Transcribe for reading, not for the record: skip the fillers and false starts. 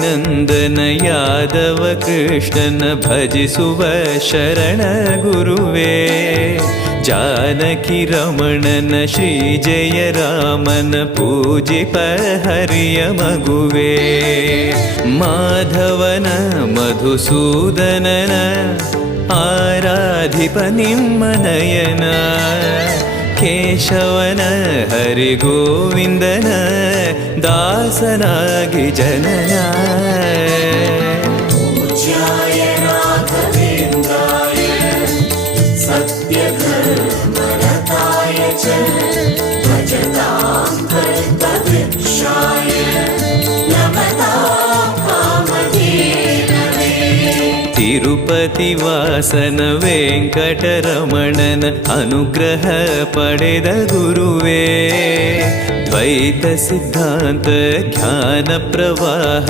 ನಂದನ ಯಾದವ ಕೃಷ್ಣನ ಭಜಿಸುವ ಶರಣ ಗುರುವೇ, ಜಾನಕಿ ರಮಣನ ಶ್ರೀ ಜಯ ರಾಮನ ಪೂಜಿಪ ಹರಿಯ ಮಗುವೇ, ಮಾಧವನ ಮಧುಸೂದನನ ಆರಾಧಿಪ ನಿಮ್ಮ ನಯನ, ಕೇಶವನ ಹರಿ ಗೋವಿಂದನ ದಾಸನಾಗಿ ಜನನ. ಪೂಜ್ಯಾಯ ರಾಘವೇಂದ್ರಾಯ ಸತ್ಯಧರ್ಮರತಾಯ ಚ ಭಜತಾಂ ಕಲ್ಪವೃಕ್ಷಾಯ ನಮತಾಂ ಕಾಮಧೇನವೇ. ತಿರುಪತಿ ವಾಸನ ವೆಂಕಟರಮಣನ ಅನುಗ್ರಹ ಪಡೆದ ಗುರುವೇ, ದ್ವೈತ ಸಿದ್ಧಾಂತ ಜ್ಞಾನ ಪ್ರವಾಹ